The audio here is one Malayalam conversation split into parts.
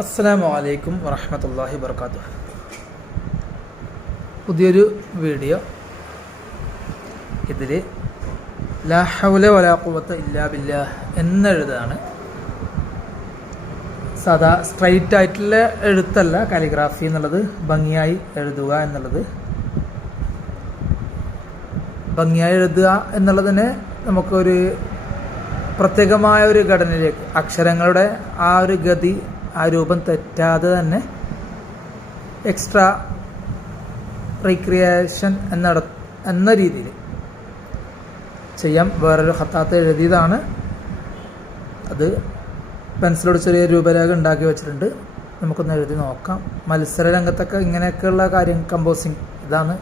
അസ്സലാമു അലൈക്കും വറഹ്മത്തുള്ളാഹി വബറകാതുഹു. പുതിയൊരു വീഡിയോ. ഇതിൽ ലാ ഹൗല വലാ ഖുവത ഇല്ലാ ബില്ലാഹ് എന്നെഴുതാണ്. സാധാ സ്ട്രൈറ്റ് ആയിട്ടുള്ള എഴുത്തല്ല കാലിഗ്രാഫി എന്നുള്ളത്, ഭംഗിയായി എഴുതുക എന്നുള്ളത്. ഭംഗിയായി എഴുതുക എന്നുള്ളതിന് നമുക്കൊരു പ്രത്യേകമായ ഒരു ഘടനയിലേക്ക്, അക്ഷരങ്ങളുടെ ആ ഒരു ഗതി, ആ രൂപം തെറ്റാതെ തന്നെ എക്സ്ട്രാ റീക്രിയേഷൻ എന്ന രീതിയിൽ ചെയ്യാം. വേറൊരു ഖത്താത്ത് എഴുതിയതാണ് അത്. പെൻസിലോട് ചെറിയ രൂപരേഖ ഉണ്ടാക്കി വെച്ചിട്ടുണ്ട്. നമുക്കൊന്ന് എഴുതി നോക്കാം. മത്സര രംഗത്തൊക്കെ ഇങ്ങനെയൊക്കെയുള്ള കാര്യം, കമ്പോസിങ്, ഇതാണ്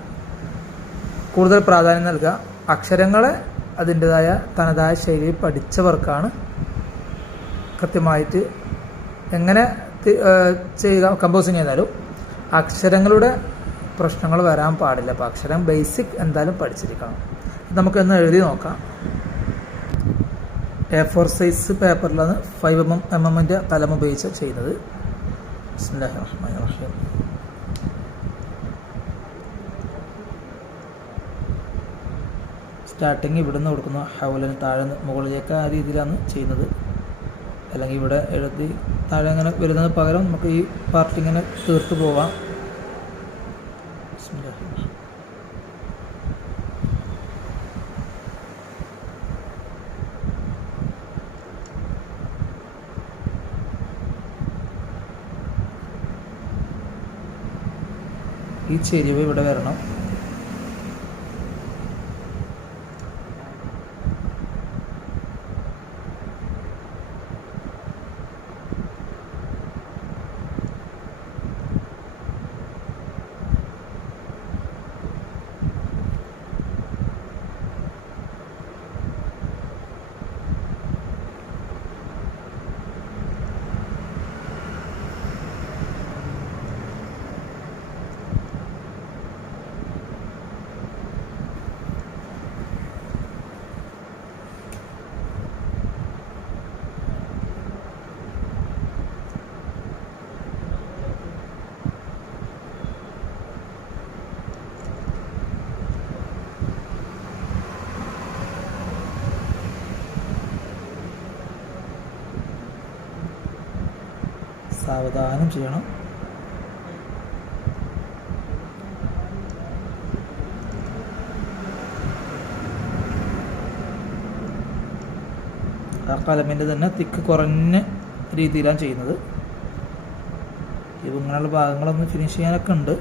കൂടുതൽ പ്രാധാന്യം നൽകുക. അക്ഷരങ്ങളെ അതിൻ്റെതായ തനതായ ശൈലിയിൽ പഠിച്ചവർക്കാണ് കൃത്യമായിട്ട് എങ്ങനെ ചെയ്യുക. കമ്പോസിങ് ചെയ്താലും അക്ഷരങ്ങളുടെ പ്രശ്നങ്ങൾ വരാൻ പാടില്ല. അപ്പോൾ അക്ഷരം ബേസിക് എന്തായാലും പഠിച്ചിരിക്കണം. നമുക്കൊന്ന് എഴുതി നോക്കാം. A4 സൈസ് പേപ്പറിലാണ് 5mm കലം ഉപയോഗിച്ച് ചെയ്യുന്നത്. ബിസ്മില്ലാഹിർ റഹ്മാനിർ റഹീം. സ്റ്റാർട്ടിങ് ഇവിടെ നിന്ന് കൊടുക്കുന്നു. ഹൗലിന് താഴെ മുകളിലേക്ക് ആ രീതിയിലാണ് ചെയ്യുന്നത്. അല്ലെങ്കിൽ ഇവിടെ എഴുതി താഴെ അങ്ങനെ വരുന്നതിന് പകരം നമുക്ക് ഈ പാർട്ട് ഇങ്ങനെ തീർത്ത് പോവാം. ഈ ചെരിവ് ഇവിടെ വരണം. സാവധാനം ചെയ്യണം. ആ കലമിൻ്റെ തന്നെ തിക്ക് കുറഞ്ഞ രീതിയിലാണ് ചെയ്യുന്നത്. ഇങ്ങനെയുള്ള ഭാഗങ്ങളൊന്ന് ഫിനിഷ് ചെയ്യാനൊക്കെ ഉണ്ട്.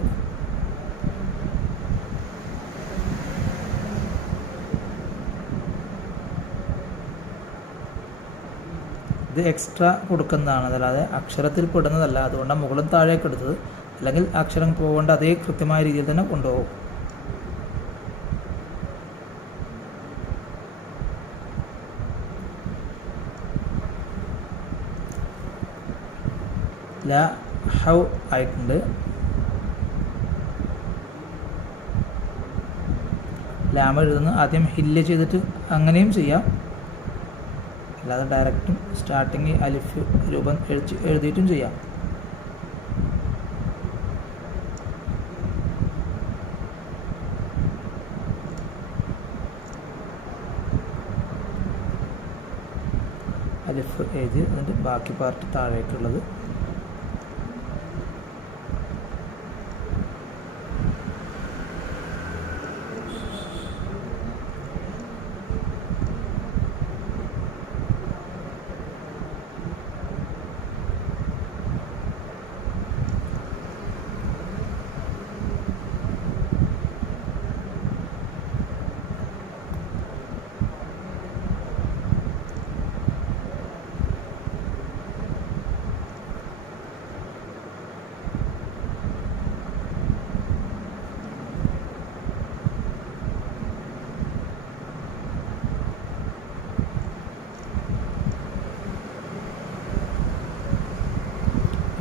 ഇത് എക്സ്ട്രാ കൊടുക്കുന്നതാണ്, അല്ലാതെ അക്ഷരത്തിൽ പെടുന്നതല്ല. അതുകൊണ്ടാണ് മുകളും താഴേക്ക് എടുത്തത്. അല്ലെങ്കിൽ അക്ഷരം പോകേണ്ട അതേ കൃത്യമായ രീതിയിൽ തന്നെ കൊണ്ടുപോകും. ലാ ഹൗ ആയിട്ടുണ്ട്. ലാം എഴുതുന്നു. ആദ്യം ഹില്ല് ചെയ്തിട്ട് അങ്ങനെയും ചെയ്യാം. അല്ലാതെ ഡയറക്റ്റും സ്റ്റാർട്ടിങ് അലിഫ് രൂപം എഴുതിയിട്ടും ചെയ്യാം. അലിഫ് എഴുതി എന്നിട്ട് ബാക്കി പാർട്ട് താഴേക്കുള്ളത്.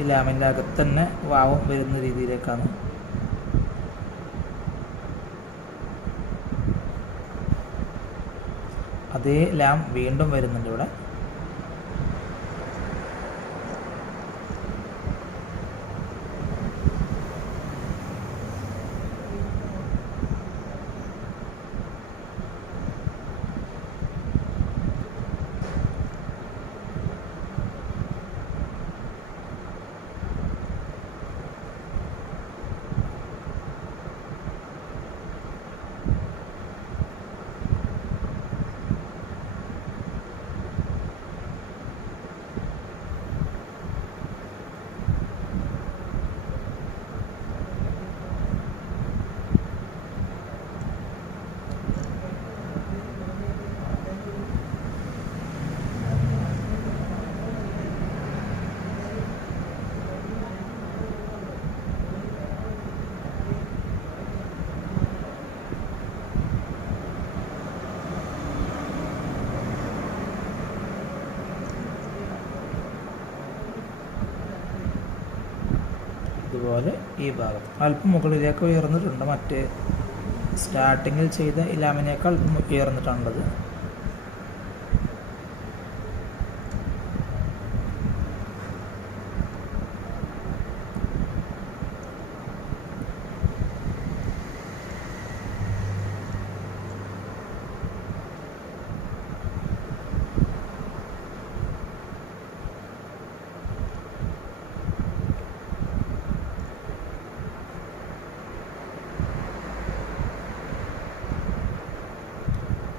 ഈ ലാമിൻ്റെ അകത്ത് തന്നെ വാവും വരുന്ന രീതിയിലേക്കാണ്. അതേ ലാം വീണ്ടും വരുന്നുണ്ട് ഇവിടെ. ഇതുപോലെ ഈ ഭാഗത്ത് അല്പം മുകളിലേക്ക് ഉയർന്നിട്ടുണ്ട്. മറ്റേ സ്റ്റാർട്ടിങ്ങിൽ ചെയ്ത ഇലാമിനേക്കാൾ അല്പം ഉയർന്നിട്ടാണുള്ളത്.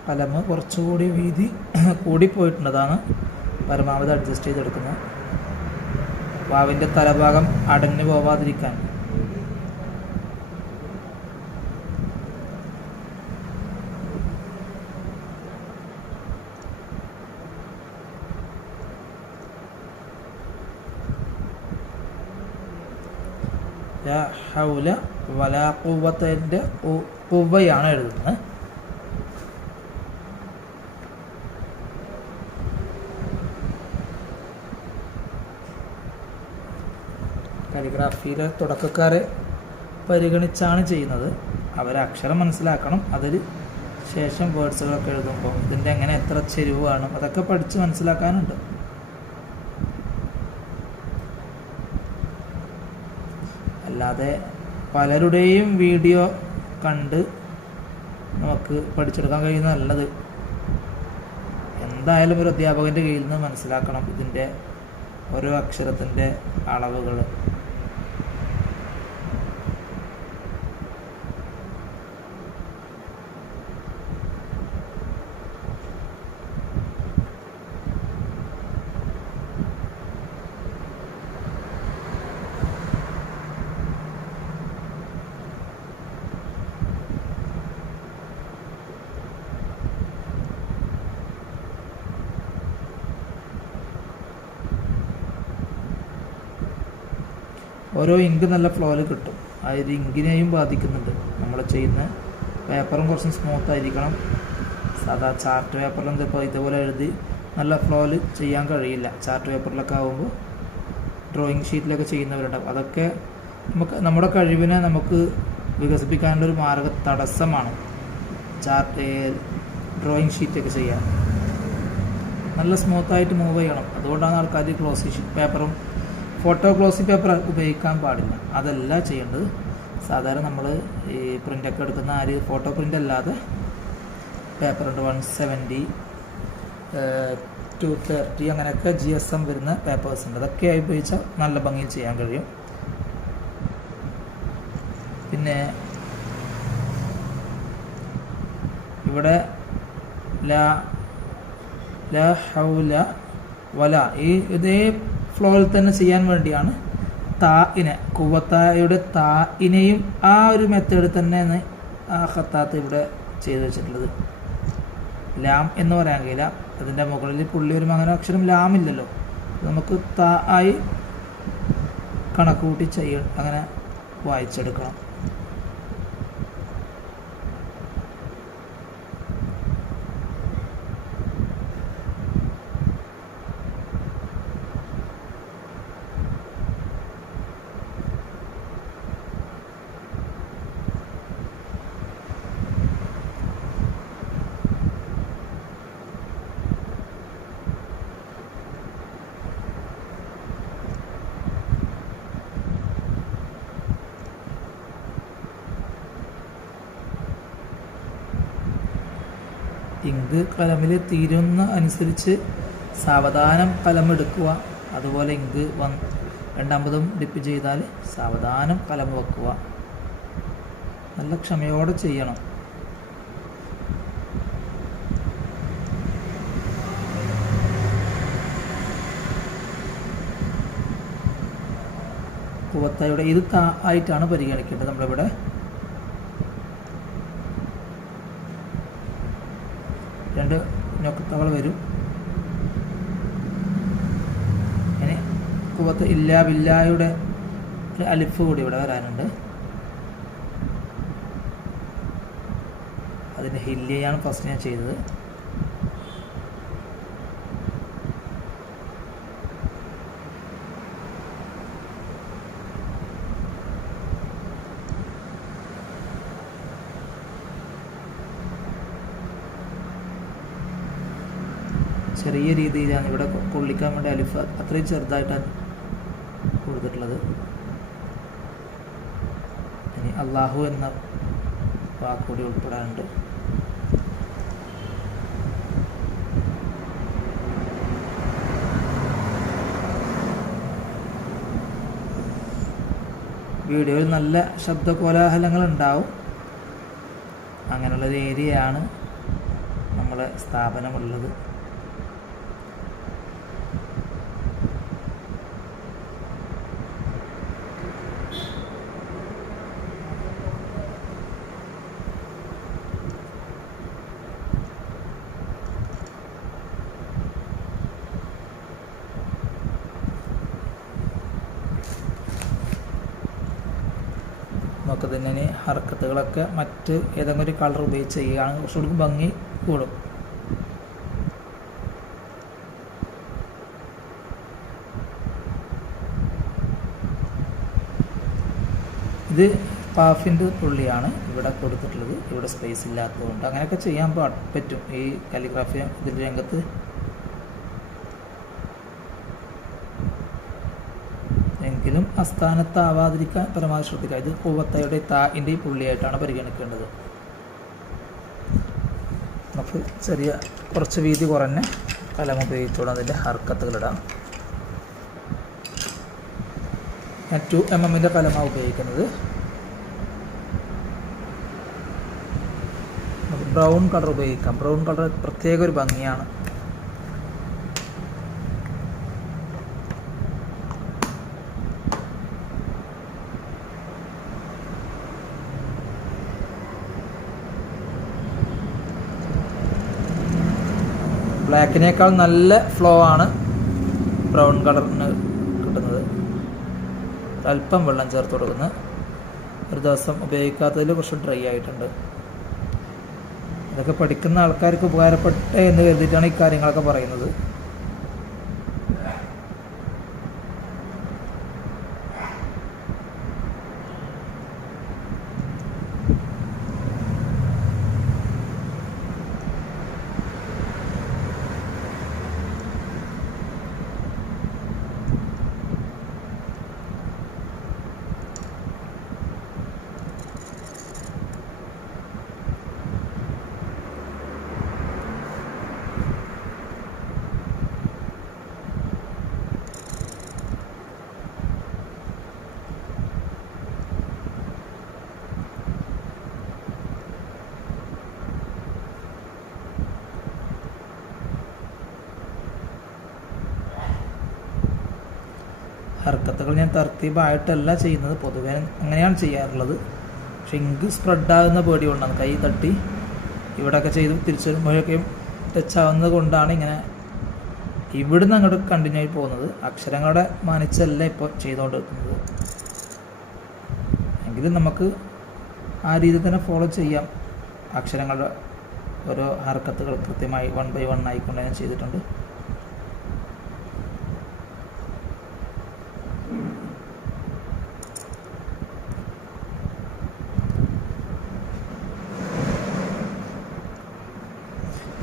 കലമ് കുറച്ചുകൂടി വീതി കൂടിപ്പോയിട്ടുള്ളതാണ്. പരമാവധി അഡ്ജസ്റ്റ് ചെയ്തെടുക്കുന്നത് വാവിൻ്റെ തലഭാഗം അടഞ്ഞു പോവാതിരിക്കാൻ. ലാ ഹൗല വലാ ഖുവ്വത്തൻ്റെ ഖുവ്വയാണ് എഴുതുന്നത്. കാലിഗ്രാഫിയിലെ തുടക്കക്കാരെ പരിഗണിച്ചാണ് ചെയ്യുന്നത്. അവർ അക്ഷരം മനസ്സിലാക്കണം. അതിൽ ശേഷം വേർഡ്സുകളൊക്കെ എഴുതുമ്പോൾ ഇതിൻ്റെ എങ്ങനെ എത്ര ചെരിവാണ് അതൊക്കെ പഠിച്ച് മനസ്സിലാക്കാനുണ്ട്. അല്ലാതെ പലരുടെയും വീഡിയോ കണ്ട് നമുക്ക് പഠിച്ചെടുക്കാൻ കഴിയുന്നത് നല്ലത്. എന്തായാലും ഒരു അധ്യാപകൻ്റെ കയ്യിൽ നിന്ന് മനസ്സിലാക്കണം ഇതിൻ്റെ ഓരോ അക്ഷരത്തിൻ്റെ അളവുകൾ. ഓരോ ഇങ്ക് നല്ല ഫ്ലോയിൽ കിട്ടും. അത് ഇങ്കിനെയും ബാധിക്കുന്നുണ്ട്. നമ്മൾ ചെയ്യുന്ന പേപ്പറും കുറച്ച് സ്മൂത്ത് ആയിരിക്കണം. സാധാ ചാർട്ട് പേപ്പറിൽ ഇപ്പോൾ ഇതുപോലെ എഴുതി നല്ല ഫ്ലോയിൽ ചെയ്യാൻ കഴിയില്ല. ചാർട്ട് പേപ്പറിലൊക്കെ ആകുമ്പോൾ ഡ്രോയിങ് ഷീറ്റിലൊക്കെ ചെയ്യുന്നവരുണ്ടാവും. അതൊക്കെ നമ്മുടെ കഴിവിനെ നമുക്ക് വികസിപ്പിക്കാനുള്ളൊരു തടസ്സമാണ് ചാർട്ട് ഡ്രോയിങ് ഷീറ്റൊക്കെ ചെയ്യാൻ. നല്ല സ്മൂത്തായിട്ട് മൂവ് ചെയ്യണം. അതുകൊണ്ടാണ് ആൾക്കാർ ഗ്ലോസി പേപ്പറും ഫോട്ടോ ഗ്ലോസി പേപ്പർ ഉപയോഗിക്കാൻ പാടില്ല. അതല്ല ചെയ്യേണ്ടത്. സാധാരണ നമ്മൾ ഈ പ്രിൻ്റൊക്കെ എടുക്കുന്ന ആര് ഫോട്ടോ പ്രിൻ്റ് അല്ലാതെ പേപ്പറുണ്ട് 170, 230 അങ്ങനെയൊക്കെ GSM വരുന്ന പേപ്പേഴ്സ് ഉണ്ട്. അതൊക്കെ ഉപയോഗിച്ചാൽ നല്ല ഭംഗിയിൽ ചെയ്യാൻ കഴിയും. പിന്നെ ഇവിടെ ലാ ഹൗല വല ഈ ഇതേ ഫ്ലോയിൽ തന്നെ ചെയ്യാൻ വേണ്ടിയാണ് താഇനെ കുവ്വത്തായുടെ താഇനെയും ആ ഒരു മെത്തേഡ് തന്നെയാണ് ആ ഖത്താത്ത് ഇവിടെ ചെയ്ത് വെച്ചിട്ടുള്ളത്. ലാം എന്ന് പറയാൻ കഴിയില്ല. അതിൻ്റെ മുകളിൽ പുള്ളി വരുമ്പോൾ അങ്ങനെ അക്ഷരം ലാമില്ലല്ലോ. നമുക്ക് താ ആയി കണക്ക് കൂട്ടി അങ്ങനെ വായിച്ചെടുക്കണം. ഇങ്ക് കലമിൽ തീരുന്ന അനുസരിച്ച് സാവധാനം കലമെടുക്കുക. അതുപോലെ ഇങ്ക് രണ്ടാമതും ഡിപ്പ് ചെയ്താൽ സാവധാനം കലം വെക്കുക. നല്ല ക്ഷമയോടെ ചെയ്യണം. കുവ്വത്തായുടെ ഇത് ആയിട്ടാണ് പരിഗണിക്കേണ്ടത്. നമ്മളിവിടെ രണ്ട് നൊക്കത്തകൾ വരും. ഇനി കുവ്വത്ത് ബില്ലായുടെ ഒരു അലിഫ് കൂടി ഇവിടെ വരാനുണ്ട്. അതിൻ്റെ ഹില്ലയാണ് ഫസ്റ്റ് ഞാൻ ചെയ്തത്. ചെറിയ രീതിയിലാണ് ഇവിടെ കൊള്ളിക്കാൻ വേണ്ടി അലിഫ് അത്രയും ചെറുതായിട്ടാണ് കൊടുത്തിട്ടുള്ളത്. ഇനി അള്ളാഹു എന്ന വാക്കുകൂടി ഉൾപ്പെടാനുണ്ട്. വീഡിയോയിൽ നല്ല ശബ്ദ കോലാഹലങ്ങൾ ഉണ്ടാവും. അങ്ങനെയുള്ളൊരു ഏരിയയാണ് നമ്മുടെ സ്ഥാപനമുള്ളത്. നമുക്ക് തന്നെ ഹർക്കത്തുകളൊക്കെ മറ്റ് ഏതെങ്കിലും ഒരു കളർ ഉപയോഗിച്ച് ചെയ്യുകയാണെങ്കിൽ കുറച്ചുകൂടി ഭംഗി കൂടും. ഇത് പാഫിൻ്റെ പുള്ളിയാണ് ഇവിടെ കൊടുത്തിട്ടുള്ളത്. ഇവിടെ സ്പേസ് ഇല്ലാത്തതുകൊണ്ട് അങ്ങനെയൊക്കെ ചെയ്യാൻ പറ്റും ഈ കാലിഗ്രാഫി ഇതിൻ്റെ രംഗത്ത്. എങ്കിലും അസ്ഥാനത്താവാതിരിക്കാൻ പരമാവധി ശ്രദ്ധിക്കുക. ഇത് കൂവത്തയുടെ താഇൻ്റെ പുള്ളിയായിട്ടാണ് പരിഗണിക്കേണ്ടത്. നമുക്ക് ചെറിയ കുറച്ച് വീതി കുറഞ്ഞ കലം ഉപയോഗിച്ചുകൊണ്ട് അതിൻ്റെ ഹർക്കത്തുകളിടാം. ഞാൻ 2mm കലമാണ് ഉപയോഗിക്കുന്നത്. നമുക്ക് ബ്രൗൺ കളർ ഉപയോഗിക്കാം. ബ്രൗൺ കളർ പ്രത്യേക ഒരു ഭംഗിയാണ്. ബ്ലാക്കിനേക്കാൾ നല്ല ഫ്ലോ ആണ് ബ്രൗൺ കളറിന് കിട്ടുന്നത്. അല്പം വെള്ളം ചേർത്ത് കൊടുക്കുന്നു. ഒരു ദിവസം ഉപയോഗിക്കാത്തതിൽ കുറച്ച് ഡ്രൈ ആയിട്ടുണ്ട്. ഇതൊക്കെ പഠിക്കുന്ന ആൾക്കാർക്ക് ഉപകാരപ്പെട്ടെ എന്ന് കരുതിയിട്ടാണ് ഈ കാര്യങ്ങളൊക്കെ പറയുന്നത്. ഹർക്കത്തുകൾ ഞാൻ തർത്തീബായിട്ടല്ല ചെയ്യുന്നത്. പൊതുവേ അങ്ങനെയാണ് ചെയ്യാറുള്ളത്. പക്ഷെ ഇങ്ക് സ്പ്രെഡാകുന്ന പേടി കൊണ്ടാണ് കൈ തട്ടി ഇവിടെയൊക്കെ ചെയ്ത് തിരിച്ചു വരുമ്പോഴൊക്കെ ടച്ച് ആവുന്നത് കൊണ്ടാണ് ഇങ്ങനെ ഇവിടുന്ന് അങ്ങോട്ട് കണ്ടിന്യൂ ആയി പോകുന്നത്. അക്ഷരങ്ങളുടെ മാനിച്ചല്ല ഇപ്പോൾ ചെയ്തുകൊണ്ടിരിക്കുന്നത്. എങ്കിലും നമുക്ക് ആ രീതിയിൽ തന്നെ ഫോളോ ചെയ്യാം. അക്ഷരങ്ങളുടെ ഓരോ ഹർക്കത്തുകൾ കൃത്യമായി 1 by 1 ആയിക്കൊണ്ട് ഞാൻ ചെയ്തിട്ടുണ്ട്.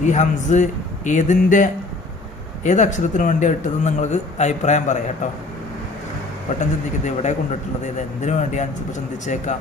ഈ ഹംസ് ഏത് അക്ഷരത്തിന് വേണ്ടിയാണ് ഇട്ടതെന്ന് നിങ്ങൾക്ക് അഭിപ്രായം പറയാം കേട്ടോ. പെട്ടെന്ന് ചിന്തിക്കുന്നത് എവിടെ കൊണ്ടിട്ടുള്ളത്, ഇത് എന്തിനു വേണ്ടിയാണെന്ന് ചിലപ്പോൾ ചിന്തിച്ചേക്കാം.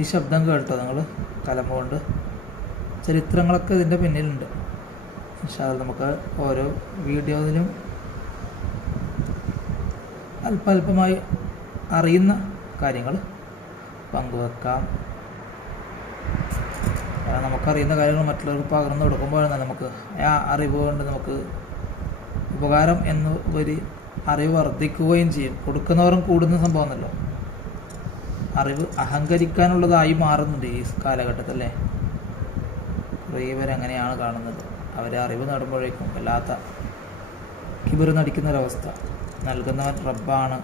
ഈ ശബ്ദം കേട്ടോ നിങ്ങൾ കലമ കൊണ്ട്. ചരിത്രങ്ങളൊക്കെ ഇതിൻ്റെ പിന്നിലുണ്ട്. ഇൻഷാ അല്ലാഹ് നമുക്ക് ഓരോ വീഡിയോയിലും അല്പമായി അറിയുന്ന കാര്യങ്ങൾ പങ്കുവെക്കാം. നമുക്കറിയുന്ന കാര്യങ്ങൾ മറ്റുള്ളവർക്ക് പകർന്നു കൊടുക്കുമ്പോഴാണ് നമുക്ക് ആ അറിവ് കൊണ്ട് നമുക്ക് ഉപകാരം എന്നുപരി അറിവ് വർദ്ധിക്കുകയും ചെയ്യും. കൊടുക്കുന്നവരും കൂടുന്ന സംഭവമല്ലോ. അറിവ് അഹങ്കരിക്കാനുള്ളതായി മാറുന്നുണ്ട് ഈ കാലഘട്ടത്തിൽ അല്ലേ. കുറേ പേരങ്ങനെയാണ് കാണുന്നത്. അവരെ അറിവ് നേടുമ്പോഴേക്കും വല്ലാത്ത കിബിർ നടിക്കുന്നൊരവസ്ഥ. നൽകുന്നവൻ റബ്ബാണ്,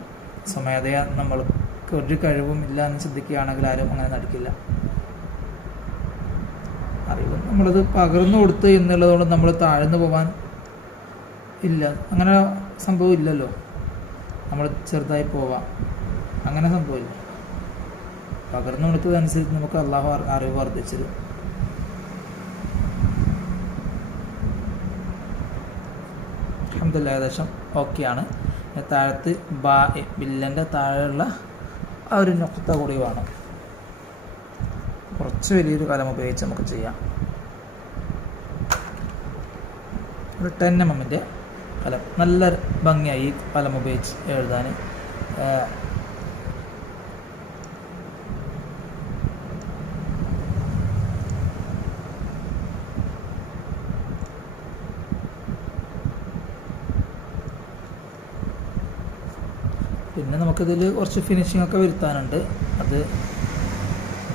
സ്വമേധയാ നമ്മൾക്ക് ഒരു കഴിവും ഇല്ല എന്ന് ചിന്തിക്കുകയാണെങ്കിൽ ആരും അങ്ങനെ നടിക്കില്ല. അറിവ് നമ്മളത് പകർന്നു കൊടുത്ത് എന്നുള്ളതുകൊണ്ട് നമ്മൾ താഴ്ന്നു പോകാൻ ഇല്ല, അങ്ങനെ സംഭവം ഇല്ലല്ലോ. നമ്മൾ ചെറുതായി പോവാം, അങ്ങനെ സംഭവമില്ല. പകർന്നു കൊടുത്തതനുസരിച്ച് നമുക്ക് അള്ളാഹു അറിവ് വർദ്ധിച്ചത്. അൽഹംദുലില്ലാഹ് ഏകദേശം ഓക്കെയാണ്. താഴത്ത് ബില്ലൻ്റെ താഴെയുള്ള ആ ഒരു നൊക്ത കൂടി വേണം. കുറച്ച് വലിയൊരു കലം ഉപയോഗിച്ച് നമുക്ക് ചെയ്യാം. ഒരു 10 mm കലം, നല്ല ഭംഗിയായി ഈ കലം ഉപയോഗിച്ച് എഴുതാൻ. പിന്നെ നമുക്കിതിൽ കുറച്ച് ഫിനിഷിംഗ് ഒക്കെ വരുത്താനുണ്ട്. അത്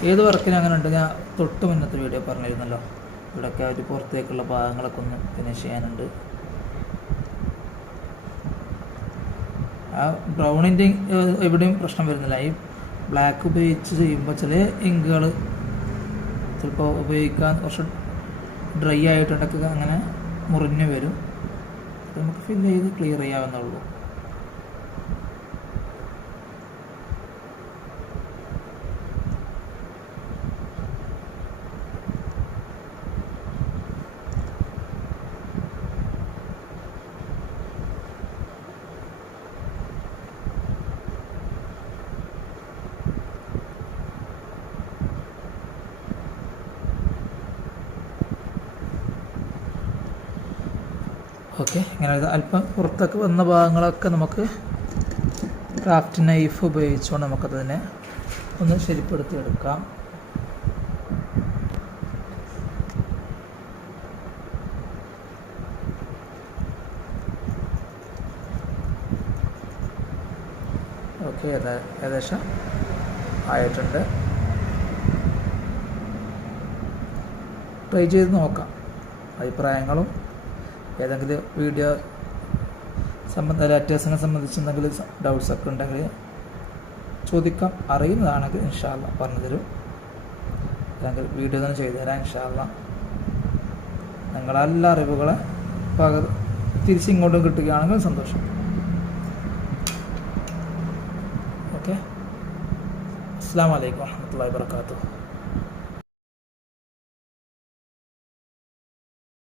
ഏത് വർക്കിനും അങ്ങനെ ഉണ്ട്. ഞാൻ തൊട്ട് മുന്നത്തെ വീഡിയോ പറഞ്ഞിരുന്നല്ലോ. ഇവിടെയൊക്കെ ഒരു പുറത്തേക്കുള്ള ഭാഗങ്ങളൊക്കെ ഒന്ന് ഫിനിഷ് ചെയ്യാനുണ്ട്. ആ ബ്രൗണിൻ്റെ എവിടെയും പ്രശ്നം വരുന്നില്ല. ഈ ബ്ലാക്ക് ഉപയോഗിച്ച് ചെയ്യുമ്പോൾ ചില ഇങ്കുകൾ ചിലപ്പോൾ ഉപയോഗിക്കാൻ കുറച്ച് ഡ്രൈ ആയിട്ടുണ്ടെങ്കിൽ അങ്ങനെ മുറിഞ്ഞ് വരും. നമുക്ക് ഫില്ല് ചെയ്ത് ക്ലിയർ ചെയ്യാവുന്നുള്ളൂ. ഓക്കെ, ഇങ്ങനെ അല്പം പുറത്തൊക്കെ വന്ന ഭാഗങ്ങളൊക്കെ നമുക്ക് ക്രാഫ്റ്റ് നൈഫ് ഉപയോഗിച്ചുകൊണ്ട് നമുക്കതിനെ ഒന്ന് ശരിപ്പെടുത്തിയെടുക്കാം. ഓക്കെ, ഏകദേശം ആയിട്ടുണ്ട്. ട്രൈ ചെയ്ത് നോക്കാം. അഭിപ്രായങ്ങളും ഏതെങ്കിലും വീഡിയോ ലെറ്റേഴ്സിനെ സംബന്ധിച്ച് എന്തെങ്കിലും ഡൗട്ട്സൊക്കെ ഉണ്ടെങ്കിൽ ചോദിക്കാം. അറിയുന്നതാണെങ്കിൽ ഇൻഷാ അല്ലാഹ് പറഞ്ഞു തരും. അല്ലെങ്കിൽ വീഡിയോ തന്നെ ചെയ്തു തരാം ഇൻഷാ അല്ലാഹ്. നിങ്ങളെല്ലാ അറിവുകളെ തിരിച്ചിങ്ങോട്ടും കിട്ടുകയാണെങ്കിൽ സന്തോഷം. ഓക്കെ, അസ്സലാമു അലൈക്കും വറഹ്മത്തുള്ളാഹി വബറകാതുഹു.